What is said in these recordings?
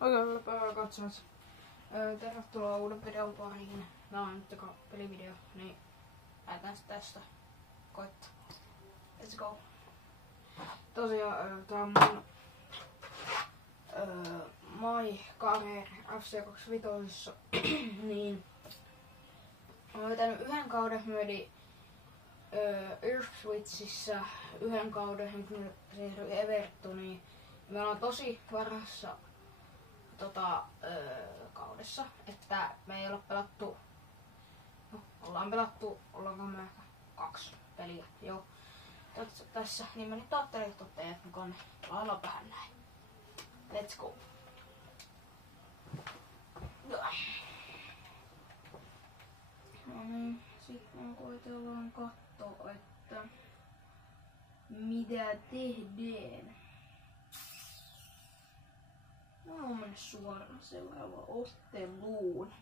Oikein hyvää päivää katsomassa. Tervetuloa uuden videon pariin. Tää on nyt pelivideo, niin lähdetään tästä koittaa. Let's go. Tosiaan tää on mun My Career FC25. niin mä oon vetänyt yhden kauden, mä vedin Ipswichissä yhden kauden, nyt mä siirryin Evertoniin. Me ollaan tosi varassa kaudessa, että me ei olla pelattu, ollaanko me ehkä 2 peliä, joo. Tässä, niin mä nyt ajattelin, että teidät mukaan lailla vähän näin. Let's go. No niin, sitten koitellaan katsoa, että mitä tehdään. Mä oon mennyt suoraan seuraavaan otteluun.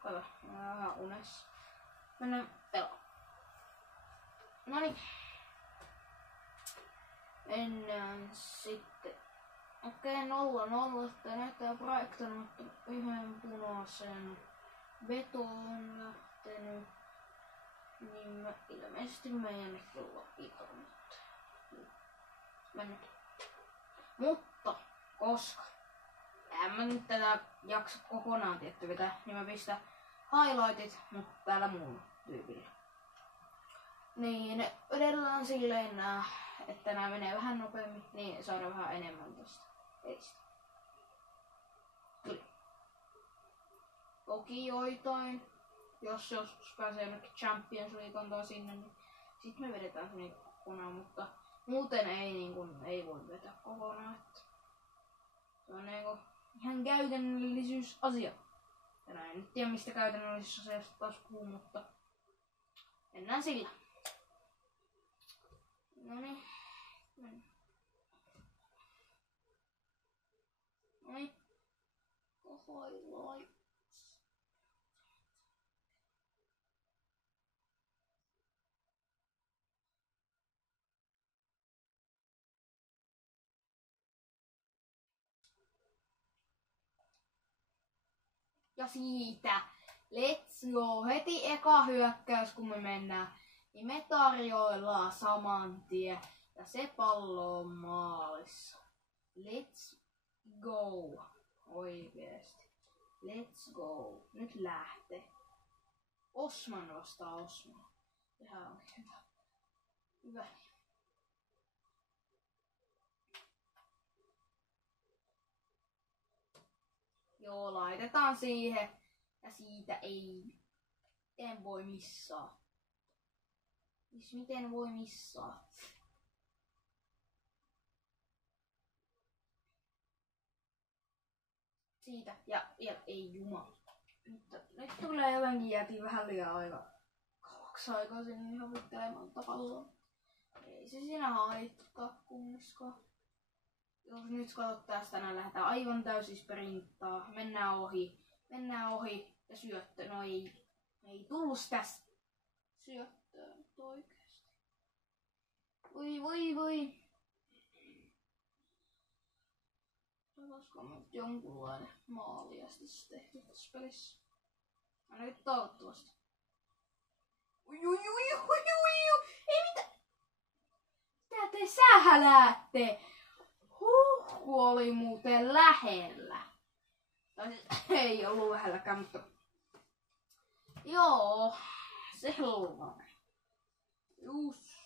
Kato, mä oon vähän unessa. Mennään pelaamaan. Noniin. Mennään sitten. Okei, 0-0. Tää näyttää Brighton ottanut yhden punaisen. Beto on lähtenyt. Niin ilmeisesti meidän kyllä pitonut. Mennään. Mutta, koska en mä nyt tätä jaksa kokonaan tietty vetää, niin mä pistän highlightit, mutta täällä muun tyypillä. Niin edelleen silleen, että nää menee vähän nopeammin, niin saadaan vähän enemmän tästä pelistä. Kyllä. Toki joitain, jos joskus pääsee jonnekin Champions Leaguean sinne, niin sit me vedetään se niinku kokonaan, mutta muuten ei voi vetää kokonaan. Että se on niinku ihan käytännöllisyysasia. Ja näin en nyt tiedä mistä käytännöllisyysasiasta taas puhuu, mutta mennään sillä. Noniin. Noniin. Highlights. Ja siitä, let's go, heti eka hyökkäys kun me mennään, niin me tarjoillaan saman tien ja se pallo on maalissa. Let's go, oikeesti, let's go, nyt lähtee. Osman vastaa Osman, sehän on hyvä. Hyvä. Joo, laitetaan siihen. Ja siitä ei. En voi missaa. Siis miten voi missaa? Siitä. Ja ei jumala. Nyt tulee jotenkin jäätiin vähän liian kauaksi aikaa sinne havittelemaan palloa. Ei se siinä haittaa kummiskaan. Jos nyt katsot tästä, näin lähdetään aivan täysin sprinttaa. Mennään ohi ja syöttö. No ei tullut tästä syöttöä nyt oikeesti. Voi. Olisiko nyt jonkunlainen maali ja sitten tehty tässä pelissä. Ainakin toivottavasti. Ei mitään. Mitä te sähäläätte? Huhku oli muuten lähellä. Ei ollut lähelläkään, mutta joo, sellainen. Just.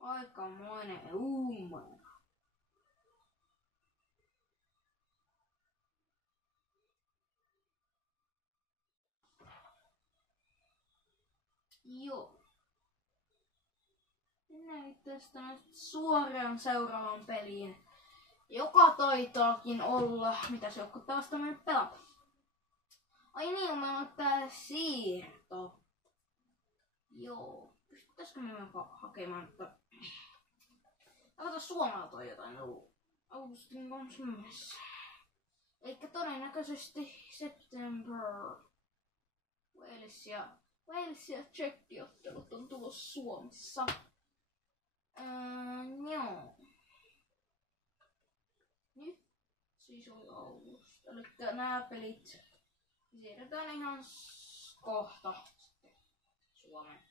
Aikamoinen uumana. Joo. Mennään tästä nyt suoraan seuraavaan peliin. joka taitaakin olla. Mitäs joukkuetta vastaan me nyt pelata? Ai niin, meillä on tää siirto. Joo. Pystyttäisikö me hakemaan, että... Kato Suomella toi jotain ollut. Augustin kanssa myös. Eikä todennäköisesti September. Wales ja Tsekki-ottelut on tulossa Suomessa. Joo. Nyt siis oli Augusta. Elikkä nää pelit siirretään ihan kohta sitten Suomeen.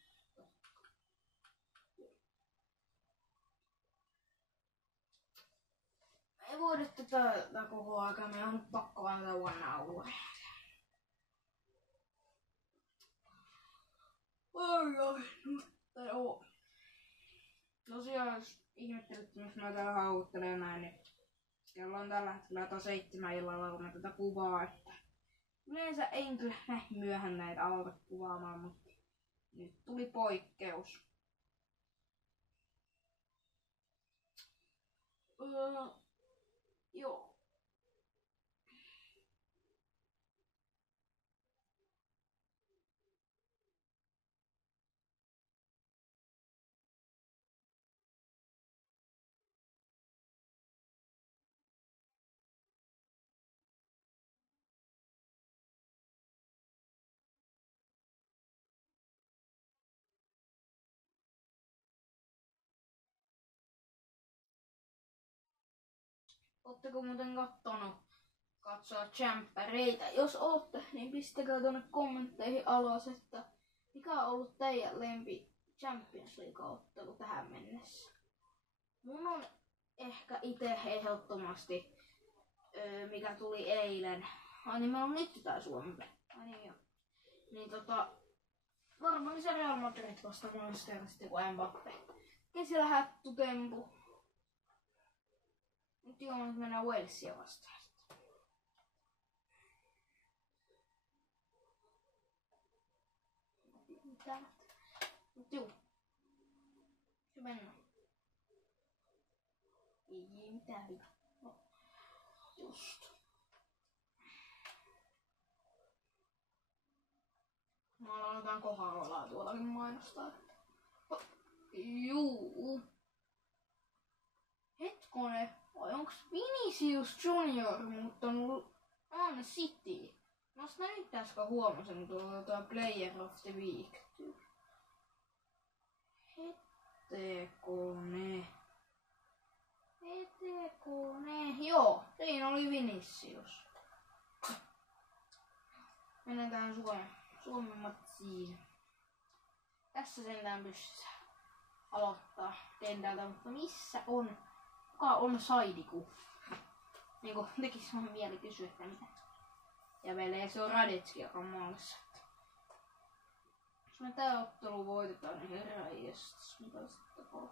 Ei voida tätä koko aikaa, meidän on pakko vaan tätä one-hour. Joo. Tosiaan, jos ihmettelet, jos mä täällä haukuttelen näin, niin kello on tällä hetkellä 7 illalla, kun mä tätä kuvaa, että yleensä en kyllä näin myöhään näitä aloita kuvaamaan, mutta nyt tuli poikkeus. Joo. Ootteko muuten katsoa jämppäreitä? Jos ootte, niin pistäkää tuonne kommentteihin alas, että mikä on ollut teidän lempi Champions League-ottelu tähän mennessä. Mun on ehkä itse ehdottomasti, mikä tuli eilen. Ai niin, meillä on nyt tää Suomi. Ai niin joo. Niin varmaan se Real Madrid vasta Monster sitten kuin Mbappe. Kesillä hättu tempu. Nyt joo, nyt mennään Walesia vastaan. Mitä? Mut juu. Se mennään. Ei mitään hyvä. No. Just. Mä aloin jotain kohdalla tuollakin mainostaa. Juu. Hetkonen. Vai onks Vinicius Junior muuttanut Man City? Mä sitä nyt äsken huomasin tuolla Player of the Week. Hettekone. Joo, siinä oli Vinicius. Mennään Suomen matsiin. Tässä sentään pystyssä aloittaa kentältä, mutta missä on? Kuka on Saidiku? Niinku tekis mun mieli kysyä, että mitä. Ja vielä se on Radetski, joka on maalissa. Jos me tää ottelu voitetaan, niin herra jestas, mitä sitten tapahtuu?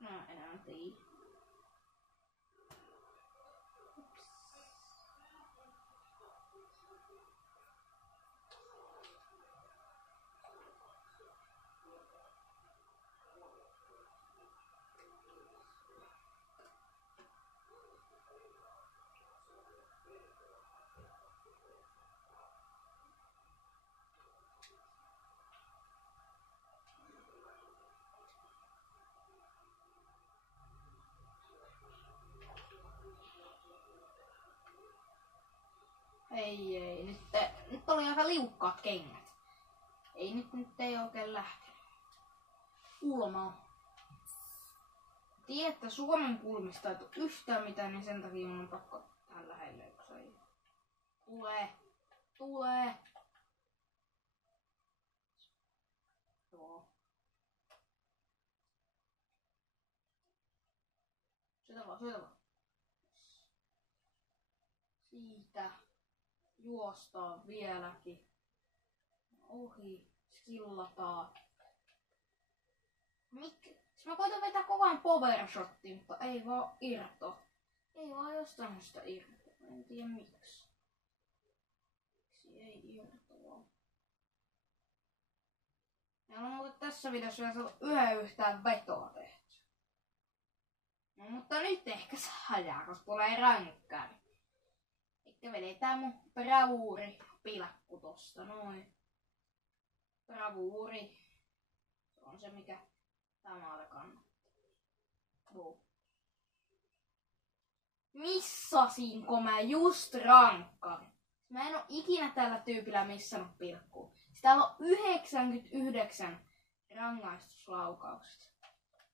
Mä enää tiedä. Ei, nyt oli aika liukkaat kengät. Nyt ei oikein lähtenyt. Kulma. Tiedätte Suomen kulmista ei tule yhtään mitään, niin sen takia mun on pakko tähän lähelle, kun ei. Tule! Joo. Syötä vaan. Siitä juostaan vieläkin. Ohi. Skillataan. Mä koitan vetää koko ajan powershottia, mutta ei vaan irto. Ei vaan jostain sitä irto. En tiedä miksi. Miksi ei irto vaan. Meillä on muuten tässä videossa vielä saatu yhtään vetoa tehty. No, mutta nyt ehkä saadaan, koska tulee rankkaari. Ehkä vedetään mun bravuuri pilkku tosta noin. Bravuuri. Se on se mikä tämä kannattaa. Missasinko mä just rankkari? Mä en oo ikinä tällä tyypillä missannut pilkkua. Täällä on 99 rangaistuslaukaukset.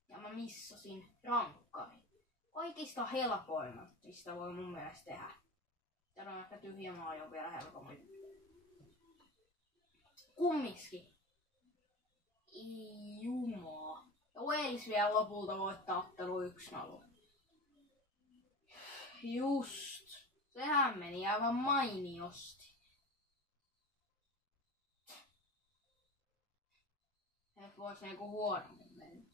Ja mä missasin rankkari. Kaikista helpoimmat, mistä voi mun mielestä tehdä. Täällä on ehkä tyhjä maa jo vielä helpommin. Kumminkin. Ei jumaa. Ja Wales vielä lopulta voittaa ottelu 1-0. Just. Sehän meni aivan mainiosti. Et vois niinku huonommin mennä.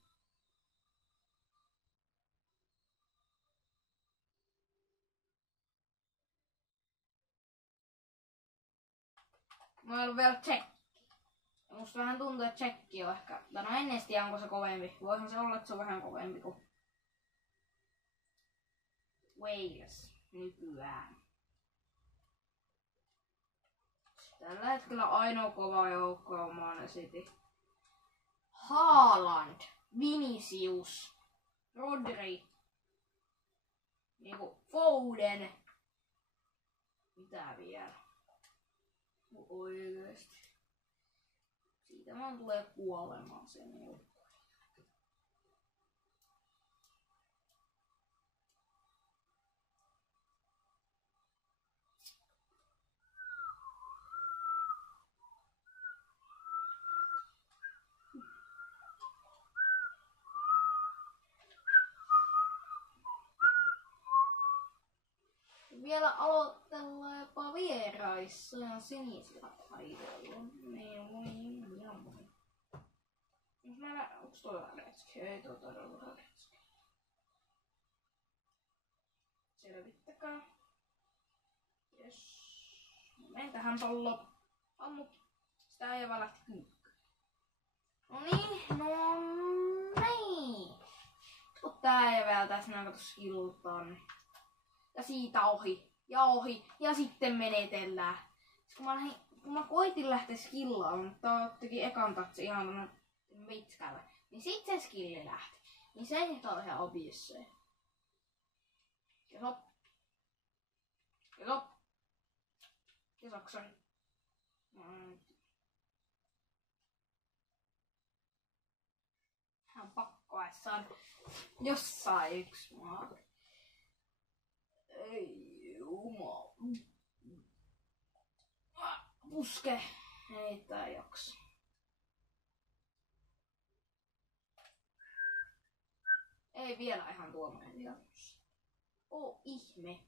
Mä oon vielä tsekki. Musta vähän tuntuu, että tsekki on ehkä... No en tiedä, onko se kovempi. Voihan se olla, että se on vähän kovempi kuin Wales nykyään. Tällä hetkellä ainoa kova joukko on Man City. Haaland, Vinicius, Rodri, niinku Foden. Mitä vielä? Oikeesti. Siitä vaan tulee kuolemaan sen joukko. Vielä aloitellaan jopa vieraissa ja sinisillä taidoilla. Onks toi Radetski? Ei toi todella Radetski. Selvittäkää. Jes. Menen tähän palloon. Ammu. Sitä ei vaan lähti kyykkyyn. No niin. Kun tää ei vielä tässä näin kato skiltaan. Ja siitä ohi. Ja ohi. Ja sitten menetellään. Kun mä koitin lähteä skillaan, mutta teki ekan tatsi ihan tonne vitskälle. Niin sit se skilli lähti. Niin se ei ole ihan obvious. Kesop. Kesoksari. Hän pakkoessaan jossain yksi maa. Ei jumala. Puske. Ei tää jaksa. Ei vielä ihan tuommoinen tilanteessa. Ihme.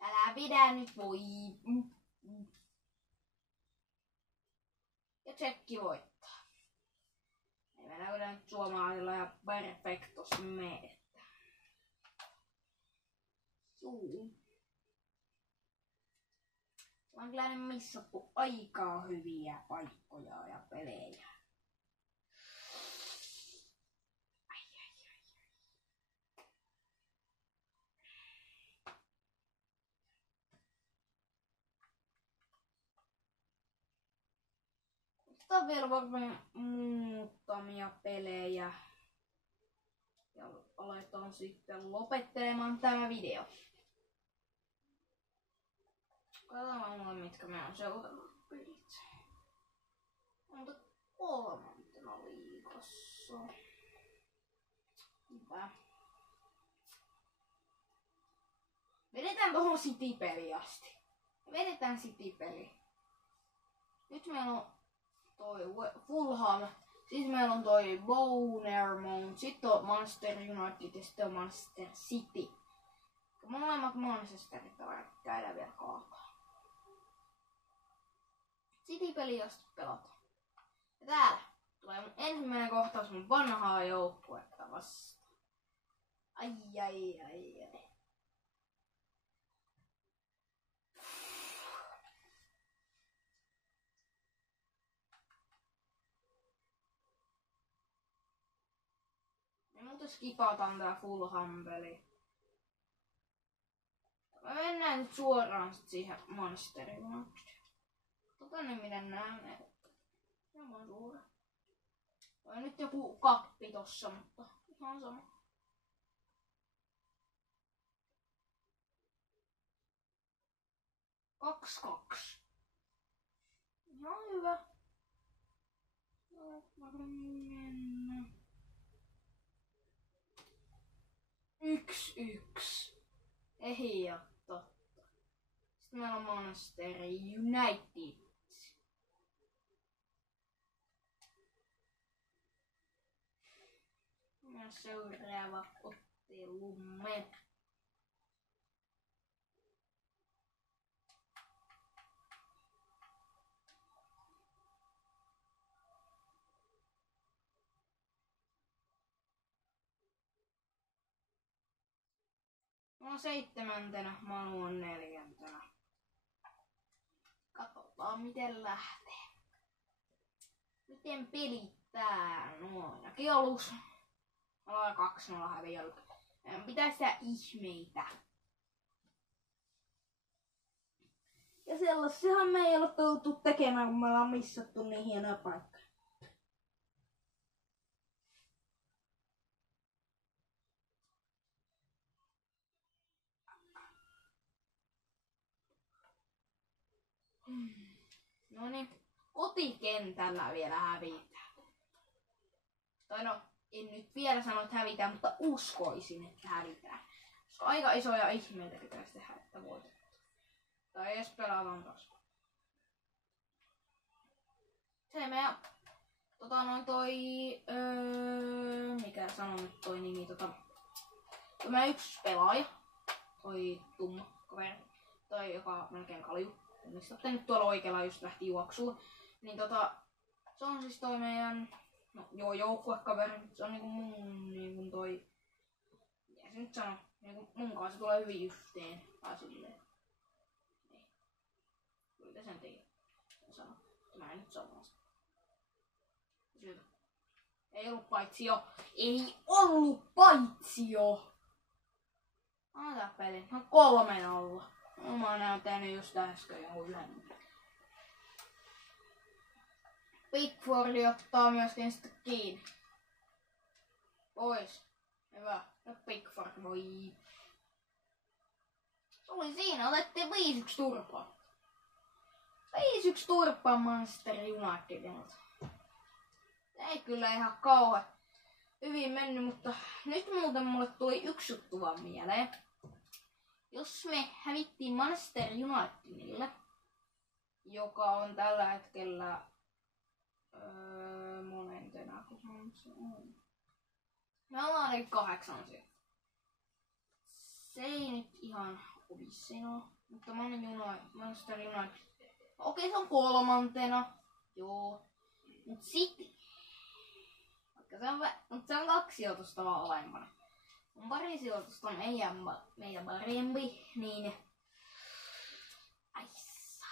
Älä pidä nyt voi. Ja tsekki voittaa. Ei meillä kyllä nyt suomalaisilla ja perfectos mene. Juu. On kyllä nyt missattu aikaa hyviä paikkoja ja pelejä. Otetaan vielä varmaan muutamia pelejä. Ja aletaan sitten lopettelemaan tämä video. Katsotaan mulle mitkä meillä on seuraavat pelit. Monta kolmantena liigassa. Hyvä. Vedetään tohon City-peliin asti. Vedetään City-peli. Nyt meillä on toi Fulham. Sitten meillä on toi Bournemouth. Sitten on Manchester United ja sitten on Manchester City. Molemmat Manchesterit käydään vielä kaataa. City-peli josta pelataan. Ja täällä tulee mun ensimmäinen kohtaus mun vanhaa joukkuetta vastaan. Ai. skipataan tää Fulham-peli. Me mennään nyt suoraan sit siihen Manchester Unitediin. Niin miten nää menee. Ihan suuri. On nyt joku kappi tossa, mutta ihan sama. Kaksi. Ihan hyvä. Mennä. 1-1. Ei oo totta. Sitten meillä on Manchester United. Ja seuraava ottelumme. Mä oon 7. Manu on 4. Katsotaan miten lähtee. Miten pelittää noin. Ja kielus. Ollaan 2-0 häviöllä. Pitäis tehdä ihmeitä. Ja sellaisiahan me ei ole tultu tekemään, kun me ollaan missattu niin hienoja paikkoja. Noniin, kotikentällä vielä hävitään. Tai no, en nyt vielä sano, että hävitään, mutta uskoisin, että hävitään. Se on aika isoja ihmeitä pitäisi tehdä, että voitetaan. Tai edes pelataan taas. Se meidän, mikä sano nyt toi nimi, toi meidän yksi pelaaja, toi tumma kaveri, toi joka melkein kalju. Muistatte nyt tuolla oikealla just lähti juoksuun. Niin se on siis toi meidän, joukkuekaveri, se on niinku mun niinku toi, mitä se nyt sano, niinku mun kanssa tulee hyvin yhteen, tai silleen. Ei. Kyllä sen tiedä. Sen sano. Mä en nyt sano sitä. Siltä. Ei ollut paitsio. Ei ollut paitsio! Anna tää peli. No 3-0. Mä oon tehnyt just äsken jonkun yhden. Pickfordi ottaa myöskin sitten kiinni. Pois. Hyvä. Nyt Pickford voi. Se oli siinä. Otettiin 5-1 turpaa. 5-1 turpaa Manchester Unitedilta. Ei kyllä ihan kauhean hyvin mennyt, mutta nyt muuten mulle tuli yksi juttu vaan mieleen. Jos me hävittiin Manchester Unitedille, joka on tällä hetkellä monentena, kun se on. Me ollaan nyt 8 siellä. Se ei nyt ihan ovi sinua, mutta Manchester United. Okei, se on 3. Joo. Mut City. Mutta se on 2 sijoitusta vaan alempana. On pari sijoitusta meidän parempi, niin aissa.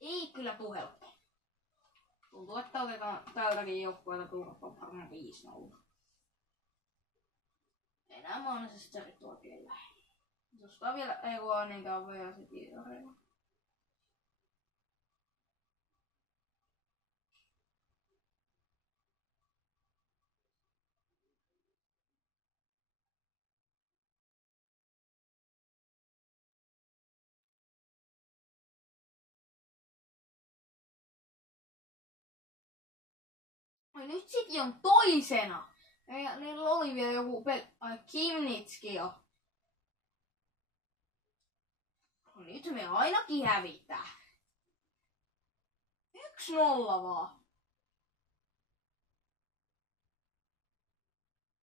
Ei kyllä tuu helppo. Tuntuu, että otetaan tältäkin joukkueelta turpaa varmaan 5-0. Enää Manchesterit oikein lähe. Jos tää vielä ei ole, niin tää on vielä se tietoreilla. Ai nyt City on toisena. Ja niillä oli vielä joku Kimnitski jo. No nyt me ainakin hävitään. 1-0 vaan.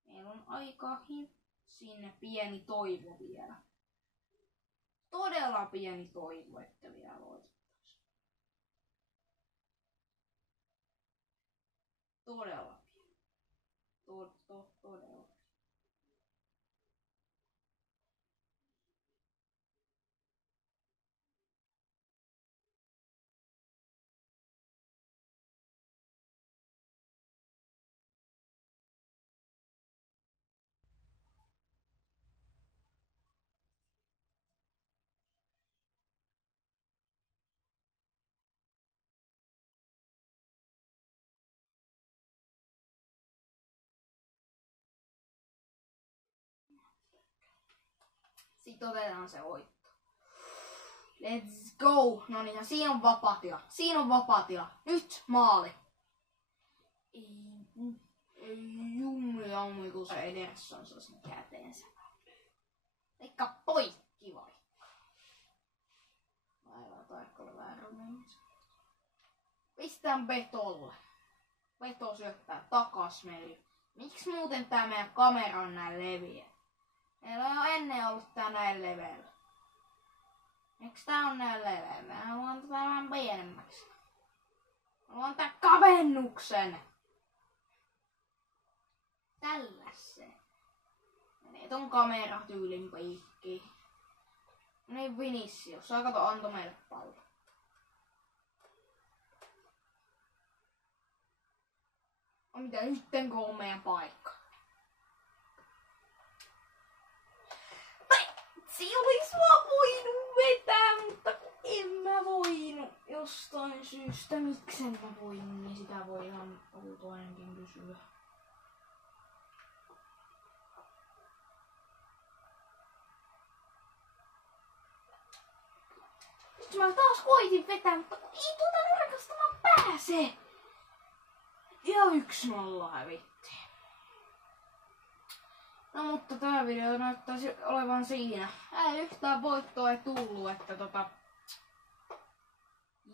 Meillä on aika sinne pieni toivo vielä. Todella pieni toivo, että vielä voitettaisiin. Todella pieni. Todella. Sitten otetaan se voitto. Let's go! No niin, ja siinä on vapaa tila. Siinä on vapaa tila. Nyt maali. Ei jummi, kun se Ederson saa sen käteensä. Leikkaa poikki vaikka. Aivan taikkoilla väärä mennessä. Pistään Betolle. Beto syöttää takas meille. Miksi muuten tää meidän kamera on näin leviä? Meillä on jo ennen ollut tää näin leveällä. Miksi tää on näin leveä? Mä haluan tätä vähän pienemmäksi. Mä haluan tää kavennuksen. Tällaisen. Menee ton kameratyylin piikkiin. Niin Vinicius, saa kato antoi meille pallo. On mitä nyttenkö on meidän paikka? Metsi olis mä voinut vetää, mutta en mä voinut jostain syystä. Miksen mä voinut, niin sitä voi ihan toinenkin kysyä. Nyt mä taas koitin vetää, mutta ei tuota nurkasta mä pääse. Ja 1-0 hävittiin. No mutta tää video näyttäisi olevan siinä. Ei yhtään voittoa ei tullut, että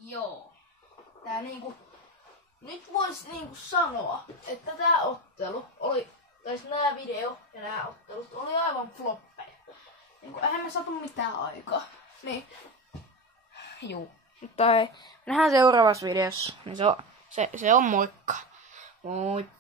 Joo. Tää niinku... Nyt vois niinku sanoa, että tää ottelu oli... Tai nää video ja nää ottelut oli aivan floppeja. Niinku eihän me saatu mitään aikaa. Niin... Juu. Mutta ei. Nähdään seuraavassa videossa. Niin se on moikka. Moi.